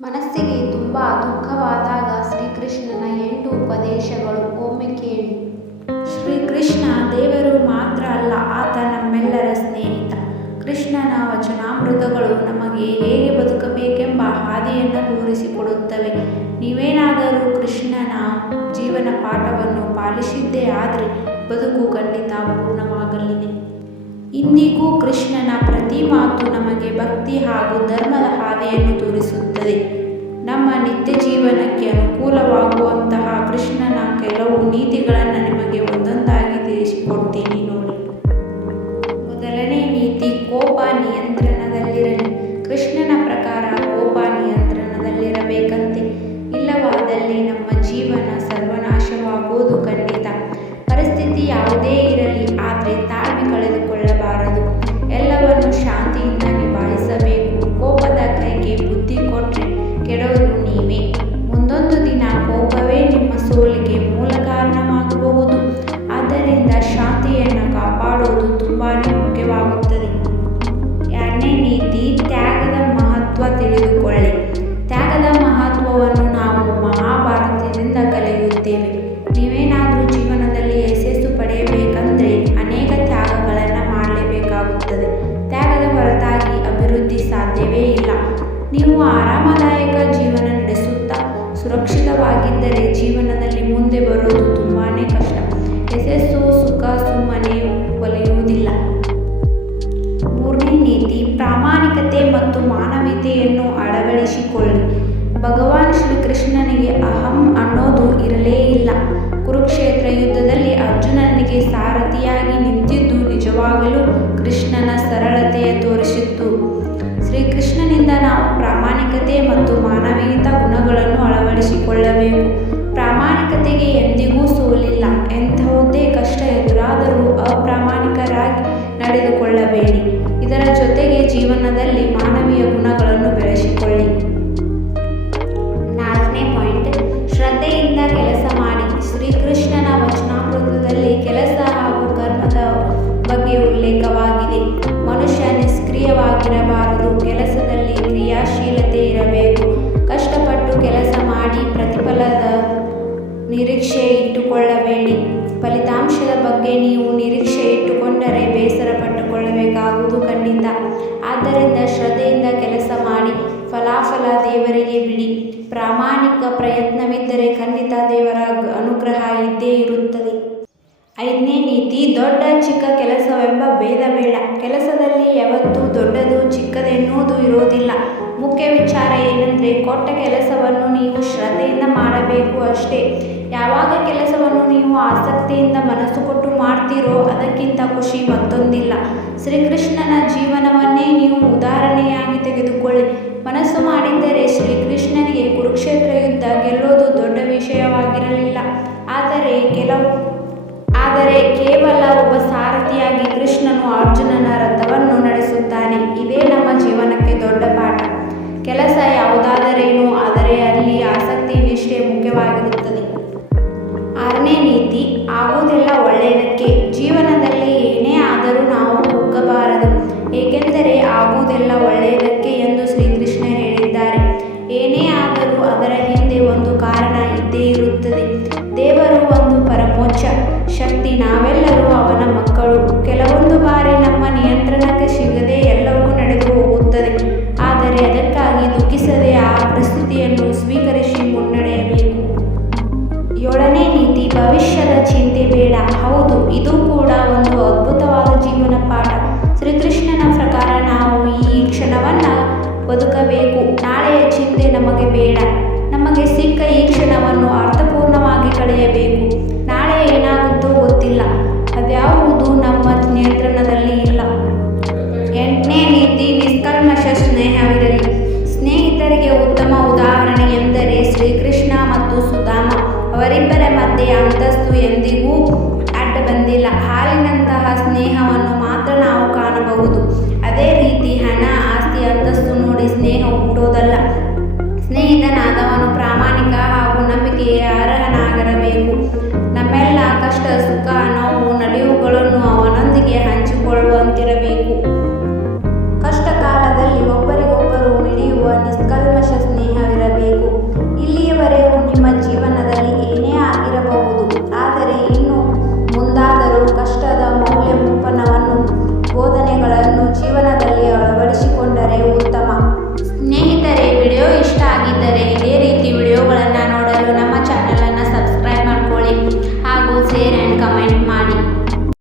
ಮನಸ್ಸಿಗೆ ತುಂಬ ದುಃಖವಾದಾಗ ಶ್ರೀಕೃಷ್ಣನ 8 ಉಪದೇಶಗಳು ಒಮ್ಮೆ ಕೇಳಿ. ಶ್ರೀಕೃಷ್ಣ ದೇವರು ಮಾತ್ರ ಅಲ್ಲ, ಆತ ನಮ್ಮೆಲ್ಲರ ಸ್ನೇಹಿತ. ಕೃಷ್ಣನ ವಚನಾಮೃತಗಳು ನಮಗೆ ಹೇಗೆ ಬದುಕಬೇಕೆಂಬ ಹಾದಿಯನ್ನು ತೋರಿಸಿಕೊಡುತ್ತವೆ. ನೀವೇನಾದರೂ ಕೃಷ್ಣನ ಜೀವನ ಪಾಠವನ್ನು ಪಾಲಿಸಿದ್ದೇ ಆದರೆ ಬದುಕು ಖಂಡಿತ ಪೂರ್ಣವಾಗಲಿದೆ. ಇಂದಿಗೂ ಕೃಷ್ಣನ ಪ್ರತಿ ಮಾತು ನಮಗೆ ಭಕ್ತಿ ಹಾಗೂ ಧರ್ಮದ ಹಾದಿಯನ್ನು ತೋರಿಸುತ್ತದೆ. ನಮ್ಮ ನಿತ್ಯ ಜೀವನಕ್ಕೆ ಅನುಕೂಲವಾಗುವಂತಹ ಕೃಷ್ಣನ ಕೆಲವು ನೀತಿಗಳನ್ನು ನಿಮಗೆ ಒಂದೊಂದಾಗಿ ತಿಳಿಸಿಕೊಡ್ತೀನಿ ನೋಡಿ. ಮೊದಲನೇ ನೀತಿ, ಕೋಪ ನಿಯಂತ್ರಣದಲ್ಲಿರಲಿ. ಕೃಷ್ಣನ ಪ್ರಕಾರ ಕೋಪ ನಿಯಂತ್ರಣದಲ್ಲಿರಬೇಕಂತೆ. ಇಲ್ಲವಾದಲ್ಲಿ ನಮ್ಮ ಜೀವನ ಸರ್ವನಾಶವಾಗುವುದು ಖಂಡಿತ. ಪರಿಸ್ಥಿತಿ ಯಾವುದೇ ಇರಲಿ, ಆದರೆ ತಾಳ್ಮೆ ಕಳೆದುಕೊಳ್ಳಬಾರದು. ಎಲ್ಲವನ್ನು ಶಾಂತಿಯಿಂದ ನಿಭಾಯಿಸಬೇಕು. ಕೋಪದ ಕೈಗೆ ಬುದ್ಧಿ ಕೊಟ್ಟರೆ ಕೆಡೋದು ನೀವೇ. ಮುಂದೊಂದು ದಿನ ಕೋಪವೇ ನಿಮ್ಮ ಸೋಲಿಗೆ ಮೂಲ ಕಾರಣವಾಗಬಹುದು. ಆದ್ದರಿಂದ ಶಾಂತಿಯನ್ನು ಕಾಪಾಡುವುದು ತುಂಬಾ ಮುಖ್ಯವಾಗುತ್ತದೆ. ಎರಡನೇ ನೀತಿ, ತ್ಯಾಗದ ಮಹತ್ವ ತಿಳಿದುಕೊಳ್ಳಿ. ತ್ಯಾಗದ ಮಹತ್ವವನ್ನು ನಾವು ಮಹಾಭಾರತದಿಂದ ಕಲಿಯುತ್ತೇವೆ. ನೀವೇನಾದರೂ ಜೀವನದಲ್ಲಿ ಯಶಸ್ಸು ಪಡೆಯಬೇಕಂದ್ರೆ ಅನೇಕ ತ್ಯಾಗಗಳನ್ನು ಮಾಡಲೇಬೇಕಾಗುತ್ತದೆ. ತ್ಯಾಗದ ಹೊರತಾಗಿ ಅಭಿವೃದ್ಧಿ ಸಾಧ್ಯವೇ ಇಲ್ಲ. ನೀವು ಆರಾಮದಾಯಕ ಜೀವನ ನಡೆಸುತ್ತಾ ಸುರಕ್ಷಿತವಾಗಿದ್ದರೆ ಜೀವನದಲ್ಲಿ ಮುಂದೆ ಬರೋದು ತುಂಬಾ ಕಷ್ಟ. ಯಶಸ್ಸು ಸುಖ ಸುಮ್ಮನೆ ಒಲಿಯುವುದಿಲ್ಲ. ಮೂರನೇ ನೀತಿ, ಪ್ರಾಮಾಣಿಕತೆ ಮತ್ತು ಮಾನವೀಯತೆಯನ್ನು ಅಳವಡಿಸಿಕೊಳ್ಳಿ. ಭಗವಾನ್ ಶ್ರೀಕೃಷ್ಣನಿಗೆ ಅಹಂ ಅನ್ನೋದು ಇರಲೇ ಇಲ್ಲ. ಕುರುಕ್ಷೇತ್ರ ಯುದ್ಧದಲ್ಲಿ ಅರ್ಜುನನಿಗೆ ಸಾರಥಿಯಾಗಿ ನಿಂತಿದ್ದು ನಿಜವಾಗಲೂ ಕೃಷ್ಣನ ಸರಳತೆಯ ತೋರಿಸಿತ್ತು. ಶ್ರೀಕೃಷ್ಣನಿಂದ ನಾವು ಪ್ರಾಮಾಣಿಕತೆ ಮತ್ತು ಮಾನವೀಯತಾ ಗುಣಗಳನ್ನು ಅಳವಡಿಸಿಕೊಳ್ಳಬೇಕು. ಪ್ರಾಮಾಣಿಕತೆಗೆ ಎಂದಿಗೂ ಸೋಲಿಲ್ಲ. ಎಂಥವುದೇ ಕಷ್ಟ ಎದುರಾದರೂ ಅಪ್ರಾಮಾಣಿಕರಾಗಿ ನಡೆದುಕೊಳ್ಳಬೇಡಿ. ಇದರ ಜೊತೆಗೆ ಜೀವನದಲ್ಲಿ ಮಾನವೀಯ ಗುಣಗಳನ್ನು ಬೆಳೆಸಿಕೊಳ್ಳಿ. ನಾಲ್ಕನೇ ಪಾಯಿಂಟ್, ಶ್ರದ್ಧೆಯಿಂದ ಕೆಲಸ ಮಾಡಿ. ಶ್ರೀಕೃಷ್ಣನ ವಚನಾಮೃತದಲ್ಲಿ ಕೆಲಸ ಹಾಗೂ ಕರ್ಮದ ಬಗ್ಗೆ ಉಲ್ಲೇಖವಾಗಿದೆ. ಮನುಷ್ಯ ನಿಷ್ಕ್ರಿಯವಾಗಿರಬಾರದು. ಕೆಲಸದಲ್ಲಿ ಕ್ರಿಯಾಶೀಲತೆ ಇರಬೇಕು. ಕಷ್ಟಪಟ್ಟು ಕೆಲಸ ಮಾಡಿ ಪ್ರತಿಫಲದ ನಿರೀಕ್ಷೆ ಇಟ್ಟುಕೊಳ್ಳಬೇಡಿ. ಫಲಿತಾಂಶದ ಬಗ್ಗೆ ನೀವು ನಿರೀಕ್ಷೆ ಇಟ್ಟುಕೊಂಡರೆ ಬೇಸರ ಪಟ್ಟುಕೊಳ್ಳಬೇಕಾಗುವುದು ಖಂಡಿತ. ಆದ್ದರಿಂದ ಶ್ರದ್ಧೆಯಿಂದ ಕೆಲಸ ಮಾಡಿ. ಫಲಾಫಲ ದೇವರಿಗೆ ಬಿಡಿ. ಪ್ರಾಮಾಣಿಕ ಪ್ರಯತ್ನವಿದ್ದರೆ ಖಂಡಿತ ದೇವರ ಅನುಗ್ರಹ ಇದ್ದೇ ಇರುತ್ತದೆ. ಐದನೇ ನೀತಿ, ದೊಡ್ಡ ಚಿಕ್ಕ ಕೆಲಸವೆಂಬ ಭೇದ ಬೇಡ. ಕೆಲಸದಲ್ಲಿ ಯಾವತ್ತೂ ದೊಡ್ಡದು ಚಿಕ್ಕದೆನ್ನುವುದು ಇರೋದಿಲ್ಲ. ಮುಖ್ಯ ವಿಚಾರ ಏನೆಂದರೆ ಕೊಟ್ಟ ಕೆಲಸವನ್ನು ನೀವು ಶ್ರದ್ಧೆಯಿಂದ ಮಾಡಬೇಕು ಅಷ್ಟೇ. ಯಾವಾಗ ಕೆಲಸವನ್ನು ನೀವು ಆಸಕ್ತಿಯಿಂದ ಮನಸ್ಸು ಕೊಟ್ಟು ಮಾಡ್ತೀರೋ ಅದಕ್ಕಿಂತ ಖುಷಿ ಮತ್ತೊಂದಿಲ್ಲ. ಶ್ರೀಕೃಷ್ಣನ ಜೀವನವನ್ನೇ ನೀವು ಉದಾಹರಣೆಯಾಗಿ ತೆಗೆದುಕೊಳ್ಳಿ. ಮನಸ್ಸು ಮಾಡಿದ್ದರೆ ಶ್ರೀಕೃಷ್ಣನಿಗೆ ಕುರುಕ್ಷೇತ್ರ ಯುದ್ಧ ಗೆಲ್ಲೋದು ದೊಡ್ಡ ವಿಷಯವಾಗಿರಲಿಲ್ಲ. ಆದರೆ ಕೇವಲ ಒಬ್ಬ ಸಾರಥಿಯಾಗಿ ಕೃಷ್ಣನು ಅರ್ಜುನನ ರಥವನ್ನು ನಡೆಸುತ್ತಾನೆ. ಇದೇ ನಮ್ಮ ಜೀವನಕ್ಕೆ ದೊಡ್ಡ ಪಾಠ. ಕೆಲಸ ಯಾವುದಾದರೇನು, ಆದರೆ ಅಲ್ಲಿ ಆಸಕ್ತಿ ನಿಷ್ಠೆ ಮುಖ್ಯವಾಗಿರುತ್ತದೆ. ಆರನೇ ನೀತಿ, ಆಗುವುದೆಲ್ಲ ಒಳ್ಳೆಯದಕ್ಕೆ. ಜೀವನದಲ್ಲಿ ಏನೇ ಆದರೂ ನಾವು ಕುಗ್ಗಬಾರದು. ಏಕೆಂದರೆ ಆಗುವುದೆಲ್ಲ ಒಳ್ಳೆಯದಕ್ಕೆ ಎಂದು ಶ್ರೀಕೃಷ್ಣ ಹೇಳಿದ್ದಾರೆ. ಏನೇ ಆದರೂ ಅದರ ಹಿಂದೆ ಒಂದು ಕಾರಣ ಇದ್ದೇ ಇರುತ್ತದೆ. ದೇವರು ಒಂದು ಪರಮೋಚ್ಚ ಶಕ್ತಿ. ನಾವೆಲ್ಲರೂ ಅವನ ಮಕ್ಕಳು. ಕೆಲವೊಂದು ಬಾರಿ ನಮ್ಮ ನಿಯಂತ್ರಣಕ್ಕೆ ಸಿಗದೆ ಎಲ್ಲವೂ ನಡೆದು ಹೋಗುತ್ತದೆ. ಆದರೆ ಅದಕ್ಕಾಗಿ ದುಃಖಿಸದೆ ಆ ಪರಿಸ್ಥಿತಿಯನ್ನು ಸ್ವೀಕರಿಸಿ ಮುನ್ನಡೆಯಬೇಕು. ಏಳನೇ ನೀತಿ, ಭವಿಷ್ಯದ ಚಿಂತೆ ಬೇಡ. ಹೌದು, ಇದು ಕೂಡ ಒಂದು ಅದ್ಭುತವಾದ ಜೀವನ ಪಾಠ. ಶ್ರೀಕೃಷ್ಣನ ಪ್ರಕಾರ ನಾವು ಈ ಕ್ಷಣವನ್ನು ಬದುಕಬೇಕು. ನಾಳೆಯ ಚಿಂತೆ ನಮಗೆ ಬೇಡ. ನಮಗೆ ಸಿಕ್ಕ ಈ ಕ್ಷಣವನ್ನು ಅರ್ಥಪೂರ್ಣವಾಗಿ ಕಳೆಯಬೇಕು. ನಾಳೆ ಏನಾಗುತ್ತೋ ಗೊತ್ತಿಲ್ಲ. ಅದ್ಯಾವುದು ನಮ್ಮ ನಿಯಂತ್ರಣದಲ್ಲಿ ಇಲ್ಲ. ಎಂಟನೇ ನೀತಿ, ನಿಷ್ಕಲ್ಮಶ ಸ್ನೇಹವಿರಲಿ. ಸ್ನೇಹಿತರಿಗೆ ಉತ್ತಮ ಉದಾಹರಣೆ ಎಂದರೆ ಶ್ರೀಕೃಷ್ಣ ಮತ್ತು ಸುಧಾಮ. ಅವರಿಬ್ಬರ ಮಧ್ಯೆ ಅಂತಸ್ತು ಎಂದಿಗೂ ಅಡ್ಡ ಬಂದಿಲ್ಲ. ಹಾಲಿನಂತಹ ಸ್ನೇಹವನ್ನು ಮಾತ್ರ ನಾವು ಕಾಣಬಹುದು. ಅದೇ ರೀತಿ ಹಣ, ಆಸ್ತಿ, ಅಂತಸ್ತು ನೋಡಿ ಸ್ನೇಹ ಹುಟ್ಟೋದಲ್ಲ. ಸ್ನೇಹಿತನಾದವನು ಪ್ರಾಮಾಣಿಕ ಹಾಗೂ ನಂಬಿಕೆಗೆ ಅರ್ಹನಾಗಿರಬೇಕು. ನಮ್ಮೆಲ್ಲ ಕಷ್ಟ ಸುಖ ಅನ್ನೋ